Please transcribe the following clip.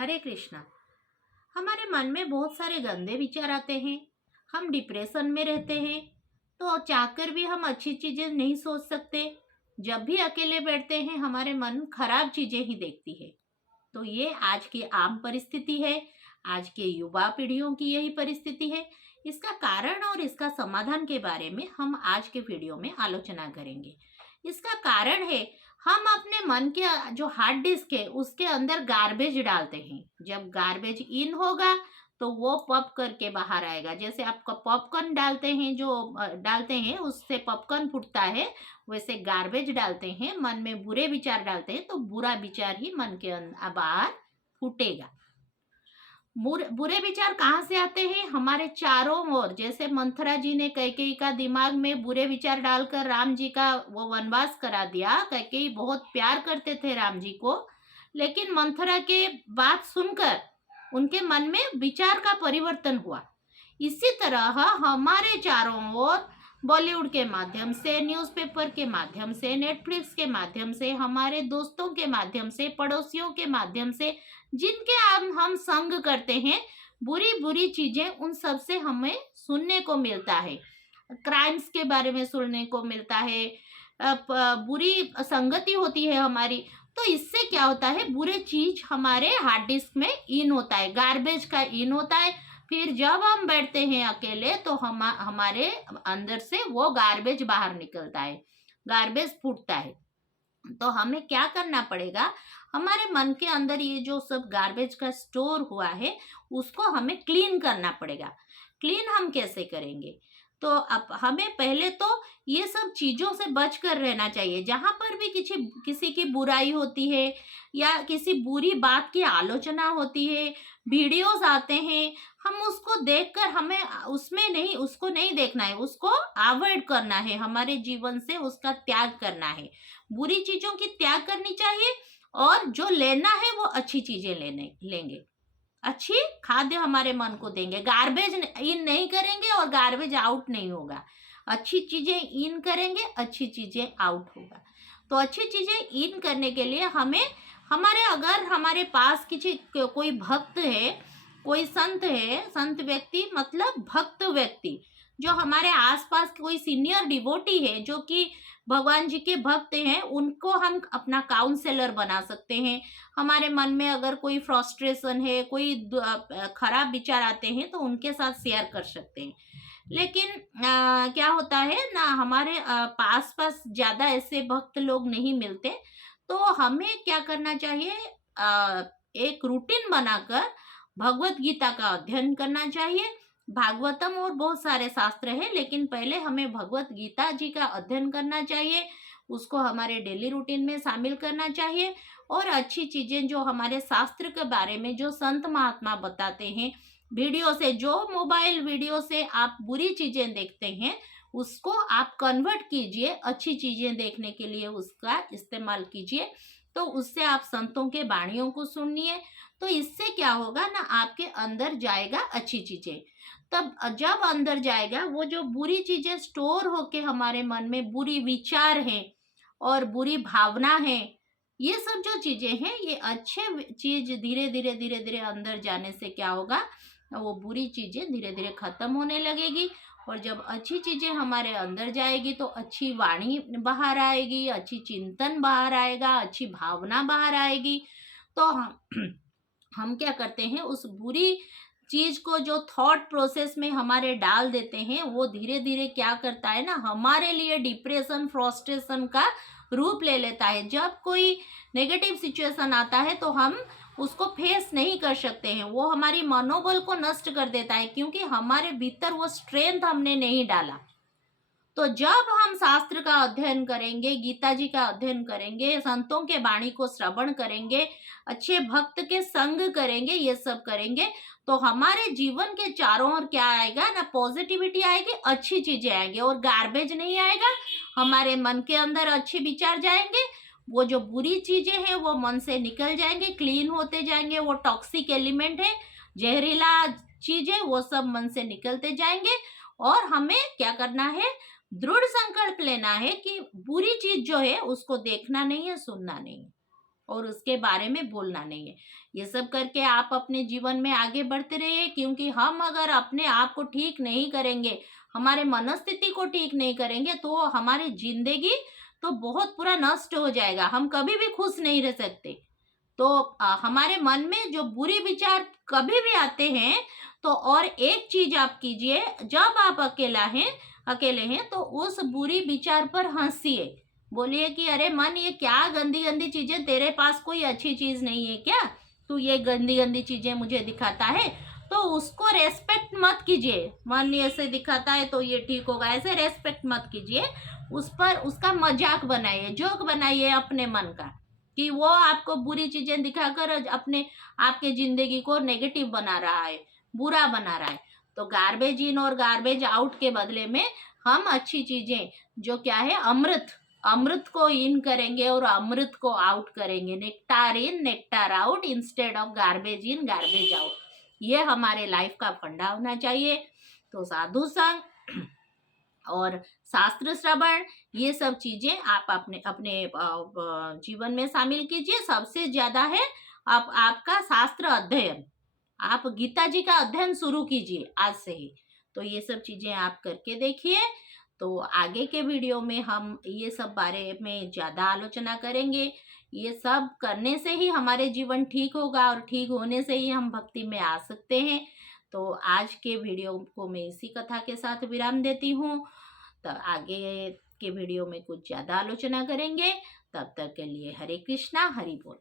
हरे कृष्णा। हमारे मन में बहुत सारे गंदे विचार आते हैं। हम डिप्रेशन में रहते हैं तो चाहकर भी हम अच्छी चीजें नहीं सोच सकते। जब भी अकेले बैठते हैं हमारे मन खराब चीजें ही देखती है। तो ये आज की आम परिस्थिति है। आज के युवा पीढ़ियों की यही परिस्थिति है। इसका कारण और इसका समाधान के बारे में हम आज के वीडियो में आलोचना करेंगे। इसका कारण है, हम अपने मन के जो हार्ड डिस्क है उसके अंदर गार्बेज डालते हैं। जब गार्बेज इन होगा तो वो पॉप करके बाहर आएगा। जैसे आप पॉपकॉर्न डालते हैं, जो डालते हैं उससे पॉपकॉर्न फूटता है, वैसे गार्बेज डालते हैं, मन में बुरे विचार डालते हैं तो बुरा विचार ही मन के बाहर फूटेगा। बुरे विचार कहाँ से आते हैं? हमारे चारों ओर। जैसे मंथरा जी ने कैकेयी का दिमाग में बुरे विचार डालकर राम जी का वो वनवास करा दिया। कैकेयी बहुत प्यार करते थे राम जी को, लेकिन मंथरा के बात सुनकर उनके मन में विचार का परिवर्तन हुआ। इसी तरह हमारे चारों ओर बॉलीवुड के माध्यम से, न्यूज़पेपर के माध्यम से, नेटफ्लिक्स के माध्यम से, हमारे दोस्तों के माध्यम से, पड़ोसियों के माध्यम से, जिनके हम संग करते हैं, बुरी बुरी चीजें उन सब से हमें सुनने को मिलता है। क्राइम्स के बारे में सुनने को मिलता है, बुरी संगति होती है हमारी। तो इससे क्या होता है, बुरे चीज हमारे हार्ड डिस्क में इन होता है, गार्बेज का इन होता है। फिर जब हम बैठते हैं अकेले तो हमारे अंदर से वो गार्बेज बाहर निकलता है, गार्बेज फूटता है। तो हमें क्या करना पड़ेगा, हमारे मन के अंदर ये जो सब गार्बेज का स्टोर हुआ है उसको हमें क्लीन करना पड़ेगा। क्लीन हम कैसे करेंगे? तो अब हमें पहले तो ये सब चीज़ों से बच कर रहना चाहिए। जहाँ पर भी किसी किसी की बुराई होती है या किसी बुरी बात की आलोचना होती है, वीडियोस आते हैं, हम उसको देखकर हमें उसको नहीं देखना है, उसको अवॉइड करना है, हमारे जीवन से उसका त्याग करना है। बुरी चीजों की त्याग करनी चाहिए और जो लेना है वो अच्छी चीजें लेंगे, अच्छी खाद्य हमारे मन को देंगे। गार्बेज इन नहीं करेंगे और गार्बेज आउट नहीं होगा। अच्छी चीजें इन करेंगे, अच्छी चीजें आउट होगा। तो अच्छी चीजें इन करने के लिए हमें अगर हमारे पास किसी कोई भक्त है, कोई संत है, संत व्यक्ति मतलब भक्त व्यक्ति, जो हमारे आसपास कोई सीनियर डिवोटी है जो कि भगवान जी के भक्त हैं, उनको हम अपना काउंसलर बना सकते हैं। हमारे मन में अगर कोई फ्रस्ट्रेशन है, कोई खराब विचार आते हैं तो उनके साथ शेयर कर सकते हैं। लेकिन क्या होता है ना, हमारे पास पास ज़्यादा ऐसे भक्त लोग नहीं मिलते। तो हमें क्या करना चाहिए, एक रूटीन बनाकर भगवत गीता का अध्ययन करना चाहिए। भागवतम और बहुत सारे शास्त्र हैं, लेकिन पहले हमें भगवत गीता जी का अध्ययन करना चाहिए, उसको हमारे डेली रूटीन में शामिल करना चाहिए। और अच्छी चीज़ें जो हमारे शास्त्र के बारे में जो संत महात्मा बताते हैं, वीडियो से, जो मोबाइल वीडियो से आप बुरी चीज़ें देखते हैं उसको आप कन्वर्ट कीजिए, अच्छी चीज़ें देखने के लिए उसका इस्तेमाल कीजिए। तो उससे आप संतों के वाणियों को सुनिए, तो इससे क्या होगा ना, आपके अंदर जाएगा अच्छी चीज़ें। तब जब अंदर जाएगा, वो जो बुरी चीजें स्टोर होके हमारे मन में बुरी विचार हैं और बुरी भावना है, ये सब जो चीजें हैं, ये अच्छे चीज धीरे धीरे धीरे धीरे अंदर जाने से क्या होगा, वो बुरी चीजें धीरे धीरे खत्म होने लगेगी। और जब अच्छी चीजें हमारे अंदर जाएगी तो अच्छी वाणी बाहर आएगी, अच्छी चिंतन बाहर आएगा, अच्छी भावना बाहर आएगी। तो हम क्या करते हैं, उस बुरी चीज को जो थॉट प्रोसेस में हमारे डाल देते हैं, वो धीरे धीरे क्या करता है ना, हमारे लिए डिप्रेशन, फ्रस्ट्रेशन का रूप ले लेता है। जब कोई नेगेटिव सिचुएशन आता है तो हम उसको फेस नहीं कर सकते हैं, वो हमारी मनोबल को नष्ट कर देता है, क्योंकि हमारे भीतर वो स्ट्रेंथ हमने नहीं डाला। तो जब हम शास्त्र का अध्ययन करेंगे, गीता जी का अध्ययन करेंगे, संतों के वाणी को श्रवण करेंगे, अच्छे भक्त के संग करेंगे, ये सब करेंगे, तो हमारे जीवन के चारों ओर क्या आएगा ना, पॉजिटिविटी आएगी, अच्छी चीजें आएंगी और गार्बेज नहीं आएगा। हमारे मन के अंदर अच्छे विचार जाएंगे, वो जो बुरी चीजें हैं वो मन से निकल जाएंगे, क्लीन होते जाएंगे। वो टॉक्सिक एलिमेंट है, जहरीला चीजें, वो सब मन से निकलते जाएंगे। और हमें क्या करना है, दृढ़ संकल्प लेना है कि बुरी चीज जो है उसको देखना नहीं है, सुनना नहीं है, और उसके बारे में बोलना नहीं है। ये सब करके आप अपने जीवन में आगे बढ़ते रहिए, क्योंकि हम अगर अपने आप को ठीक नहीं करेंगे, हमारे मनोस्थिति को ठीक नहीं करेंगे, तो हमारी जिंदगी तो बहुत पूरा नष्ट हो जाएगा। हम कभी भी खुश नहीं रह सकते। तो हमारे मन में जो बुरे विचार कभी भी आते हैं, तो और एक चीज आप कीजिए, जब आप अकेले हैं तो उस बुरी विचार पर हंसिए। बोलिए कि अरे मन, ये क्या गंदी गंदी चीजें, तेरे पास कोई अच्छी चीज नहीं है क्या? तू ये गंदी गंदी चीजें मुझे दिखाता है। तो उसको रेस्पेक्ट मत कीजिए। मन ऐसे दिखाता है तो ये ठीक होगा, ऐसे रेस्पेक्ट मत कीजिए। उस पर उसका मजाक बनाइए, जोक बनाइए अपने मन का, कि वो आपको बुरी चीजें दिखाकर अपने आपके जिंदगी को नेगेटिव बना रहा है, बुरा बना रहा है। तो गार्बेज इन और गार्बेज आउट के बदले में हम अच्छी चीजें, जो क्या है, अमृत, अमृत को इन करेंगे और अमृत को आउट करेंगे। Nectar in nectar out instead of garbage in garbage out. ये हमारे लाइफ का फंडा होना चाहिए। तो साधु संग और शास्त्र श्रवण, ये सब चीजें आप अपने अपने जीवन में शामिल कीजिए। सबसे ज्यादा है आप आपका शास्त्र अध्ययन। आप गीता जी का अध्ययन शुरू कीजिए आज से ही। तो ये सब चीजें आप करके देखिए। तो आगे के वीडियो में हम ये सब बारे में ज्यादा आलोचना करेंगे। ये सब करने से ही हमारे जीवन ठीक होगा, और ठीक होने से ही हम भक्ति में आ सकते हैं। तो आज के वीडियो को मैं इसी कथा के साथ विराम देती हूँ। तो आगे के वीडियो में कुछ ज़्यादा आलोचना करेंगे। तब तक के लिए हरे कृष्णा, हरि बोल।